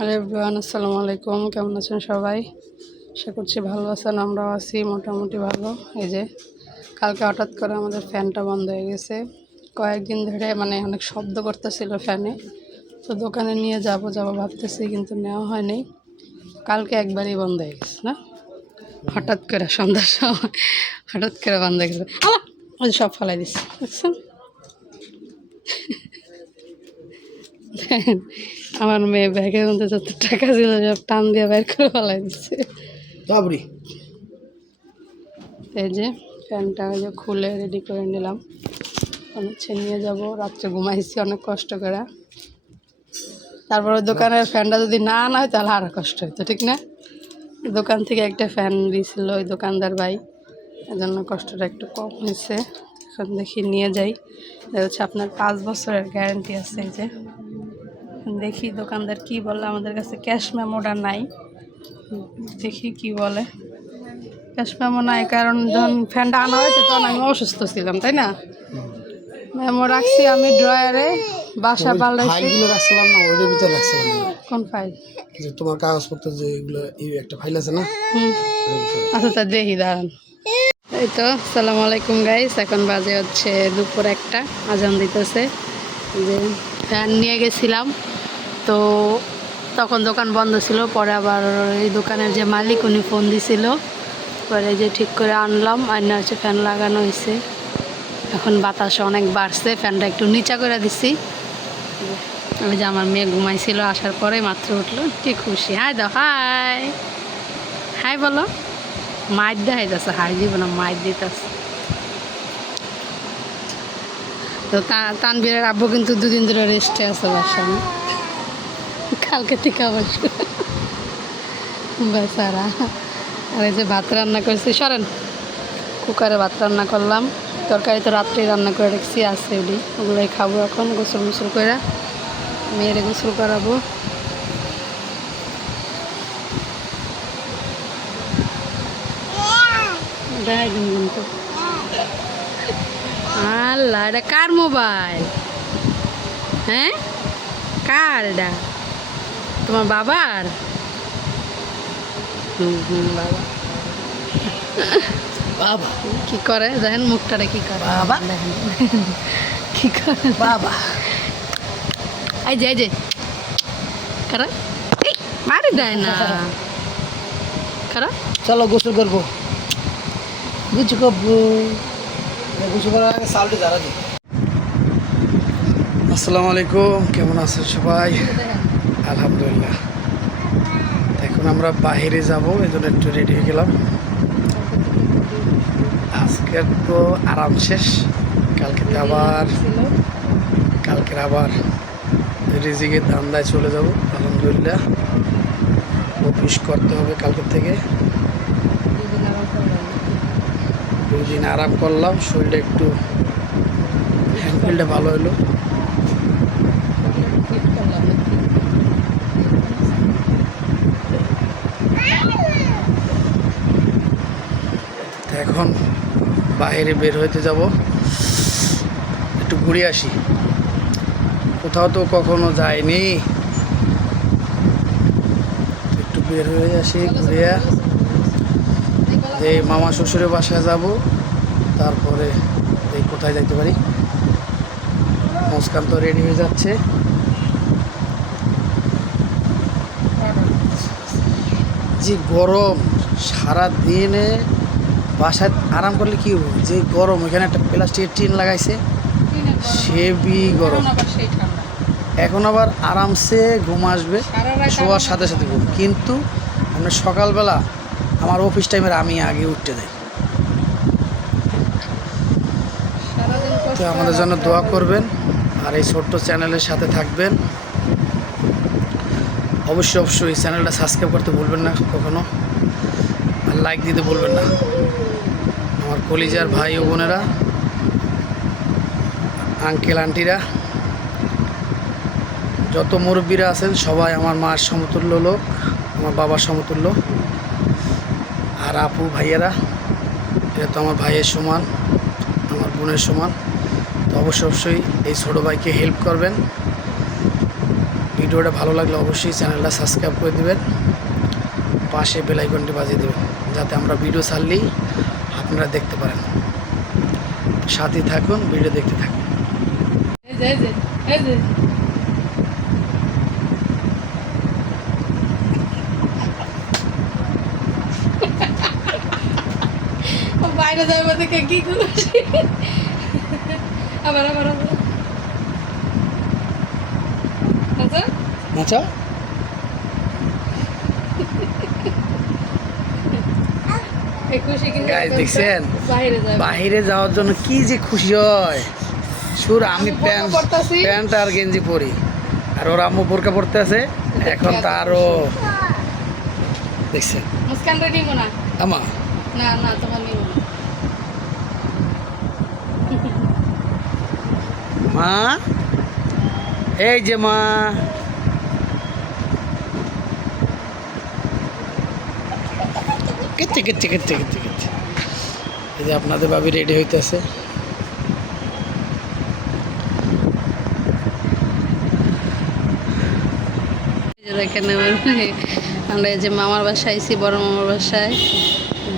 Hello everyone, আসসালামু আলাইকুম। কেমন আছেন সবাই? আশা করছি ভালো আছেন। আমরাও আছি মোটামুটি ভালো। এই যে কালকে হঠাৎ করে আমাদের ফ্যানটা বন্ধ হয়ে গেছে। কয়েকদিন ধরে অনেক শব্দ করতেছিল ফ্যানে। তো দোকানে নিয়ে যাব ভাবতেছি, কিন্তু নেওয়া হয়নি। কালকে একবারই বন্ধ হয়ে গেছে না, হঠাৎ করে সন্ধ্যার সময় হঠাৎ করে বন্ধ হয়ে গেছে। ওই সব ফেলাই দিচ্ছে, বুঝছেন? আমার মেয়ে ব্যাগের মধ্যে যত টাকা ছিল সব টান দিয়ে বের করে ফেলাই দিচ্ছে। এই যে ফ্যানটা খুলে রেডি করে নিলাম, হচ্ছে নিয়ে যাব। রাত্রে ঘুমাইছি অনেক কষ্ট করে। তারপরে দোকানের ফ্যানটা যদি না হয় তাহলে আরও কষ্ট হতো, ঠিক না? দোকান থেকে একটা ফ্যান দিয়েছিল ওই দোকানদার ভাই, এজন্য কষ্টটা একটু কম হয়েছে। এখন দেখি নিয়ে যাই। হচ্ছে আপনার 5 বছরের গ্যারান্টি আছে। এই যে দেখি দোকানদার কি বলে। আমাদের কাছে ক্যাশ মেমোটা নাই, দেখি কি বলে। ক্যাশ মেমো নাই, কারণ যখন ফ্যানটা আনা হয়েছে তখন আমি অসুস্থ ছিলাম, তাই না? মেমো রাখছি আমি ড্রয়ারে, বাসা পাল্টাইছি। কোন ফাইল? তোমার কাগজপত্র যে এগুলো, এই একটা ফাইল আছে না? আচ্ছা তা দেখি, দাঁড়ান। এই তো, আসসালামু আলাইকুম গাইস। এখন বাজে হচ্ছে দুপুর 1টা, আজান দিতেছে। যে ফ্যান নিয়ে গেছিলাম, তো তখন দোকান বন্ধ ছিল। পরে আবার এই দোকানের যে মালিক উনি ফোন দিছিল, পরে যে ঠিক করে আনলাম। আইনা হচ্ছে ফ্যান লাগানো হয়েছে। এখন বাতাস অনেক বাড়ছে, ফ্যানটা একটু নিচা করে দিছি। ওই যে আমার মেয়ে ঘুমাইছিল, আসার পরে মাত্র উঠলো, কি খুশি। হাই দাও, হাই হাই বলো। মাইর দেখাইতেছে, হাই দিব না, মাইর দিতেছে। তো তানবীরের আব্বু কিন্তু 2 দিন ধরে রেস্টে আছে বাসায়, কালকে থেকে আবার বেচারা। আর এই যে ভাত রান্না করেছি, সরেন। কুকারে ভাত রান্না করলাম, তরকারি তো রাত্রেই রান্না করে রেখেছি, আছে ওগুলোই খাবো। এখন গোসল করে মেয়েরে গোসল করাবো। দেখাই দিন কিন্তু। আল্লাহ, এটা কার মোবাইল? হ্যাঁ, কার এটা? তোমার বাবার? বাবা। বাবা কি করে দেখেন, মুখটারে কি করে বাবা, দেখেন কি করে বাবা। এই যে কারা মারি দেয় না, কারা। চলো গোসল করবো, বুঝছো? গোসল করার আগে সালটি দাঁড়া দিই। আসসালামু আলাইকুম, কেমন আছেন সবাই? আলহামদুলিল্লাহ। এখন আমরা বাইরে যাব, এই জন্য একটু রেডি হয়ে গেলাম। আজকের তো আরাম শেষ, কালকের আবার রিজিকের ধান্দায় চলে যাব। আলহামদুলিল্লাহ, অফিস করতে হবে কালকের থেকে। 2 দিন আরাম করলাম, শরীরটা একটু হ্যান্ডফিলটা ভালো হলো। এখন বাইরে বের হইতে যাব, একটু ঘুরে আসি। কোথাও তো কখনো যাইনি, একটু বের হয়ে আসি ঘুরিয়া। এই মামা শ্বশুরের বাসায় যাব, তারপরে এই কোথায় যাইতে পারি। মুস্কান তো রেডি হয়ে যাচ্ছে। যে গরম, সারা দিনে বাসায় আরাম করলে কি হবে, যে গরম। এখানে একটা প্লাস্টিকের টিন লাগাইছে, সেবি গরম। এখন আবার আরামসে ঘুম আসবে, শোয়ার সাথে সাথে ঘুম। কিন্তু আমরা সকালবেলা আমার অফিস টাইমের আমি আগে উঠতে যাই। তো আমাদের জন্য দোয়া করবেন, আর এই ছোট্ট চ্যানেলের সাথে থাকবেন। অবশ্যই চ্যানেলটা সাবস্ক্রাইব করতে ভুলবেন না কখনো, আর লাইক দিতে ভুলবেন না। আমার কলিজার ভাই ও বোনেরা, আঙ্কেল আন্টিরা, যত মুরব্বীরা আছেন সবাই আমার মার সমতুল্য লোক, আমার বাবার সমতুল্য। আর আপু ভাইয়েরা, এরা তো আমার ভাইয়ের সমান, আমার বোনের সমান। তো অবশ্যই এই ছোটো ভাইকে হেল্প করবেন। ভিডিওটা ভালো লাগলে অবশ্যই চ্যানেলটা সাবস্ক্রাইব করে দেবেন, পাশে বেল আইকনটি বাজিয়ে দেবেন, যাতে আমরা ভিডিও ছাড়লেই আপনারা দেখতে পারেন। সাথে থাকুন, ভিডিও দেখতে থাকুন। বাইরে যাবে দেখে কি খুশি। আবার আবার আবার আচ্ছা আচ্ছা, এই খুশি কিন্তু গাইস দেখছেন বাইরে যাবে। বাইরে যাওয়ার জন্য কি যে খুশি হয়। সুর আমি প্যান্ট পরতাছি। প্যান্ট আর গেঞ্জি পরি, আর ওর আম্মু বোরকা পরতে আছে। এখন তো আরো দেখছেন মুস্কান রে নিব না, আমা না না তোমার নিব না। মা, এই যে মা, কেটে কেটে কেটে কেটে কেটে এই যে আপনাদের ভাবি রেডি হইতেছে। এখানে আমরা এই যে মামার বাসায় আইছি, বড় মামার বাসায়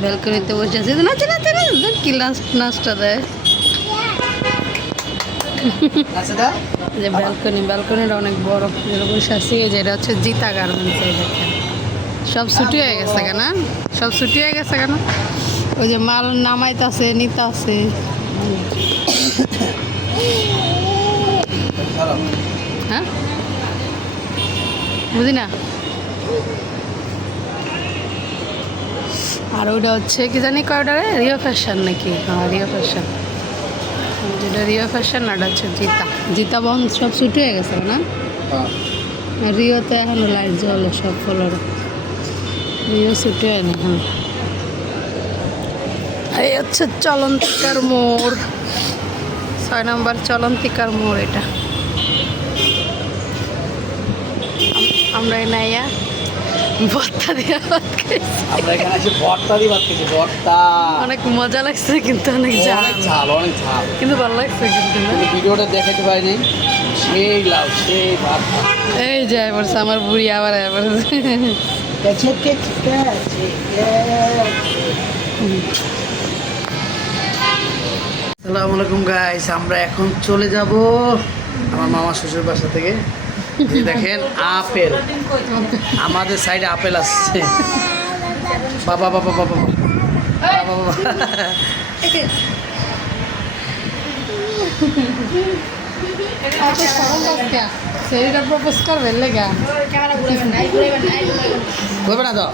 ব্যালকনিতে বসে আছি। নাচে নাচে না কি নাচটা দেয় যে ব্যালকনিটা অনেক বড়, যেটা বসে আছি। যেটা হচ্ছে জিতা গার্মেন্টস। এই দেখেন সব ছুটি হয়ে গেছে কেন, সব ছুটি হয়ে গেছে কেন। ওই যে মাল নামাইতেছে, নিতে আছে। হ্যাঁ বুঝি না। আর ওইটা হচ্ছে কি জানি কয়টারে, রিও ফ্যাশন নাকি? হ্যাঁ রিও ফ্যাশন, যেটা রিও ফ্যাশন আর হচ্ছে জিতা বন্ধ, সব ছুটি হয়ে গেছে না। আর রিওতে এখনো লাইট জ্বলে সব ফলোর, রিও ছুটি হয় না। হ্যাঁ এই হচ্ছে চলন্তিকার মোড়, 6 নম্বর চলন্তিকার মোড় এটা। আমরা নাইয়া ভর্তা দিয়ে ভাত খাইছি। আমরা এখানে এসে ভর্তা দিয়ে ভাত খেয়েছি, ভর্তা অনেক মজা লাগছে কিন্তু অনেক ঝাল, অনেক ঝাল, কিন্তু ভালো লাগছে কিন্তু না। ভিডিওটা দেখাতে পারিনি। সেই লাউ, সেই ভাত। এই যে বলছে আমার বুড়ি আবার এবার আসসালামু আলাইকুম গাইস, আমরা এখন চলে যাব আমার মামা শ্বশুর বাসা থেকে। এই দেখেন আপেল, আমাদের সাইডে আপেল আসছে। বাবা বাবা বাবা বাবা বাবা, সেইটা প্রপোজ করবেন লেগা করবে না তো।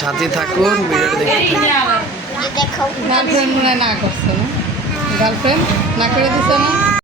সাথে থাকুন, ভিডিওটা দেখতে থাকুন। গার্লফ্রেন্ড মনে হয় না করছে না, গার্লফ্রেন্ড না করে দিছে না।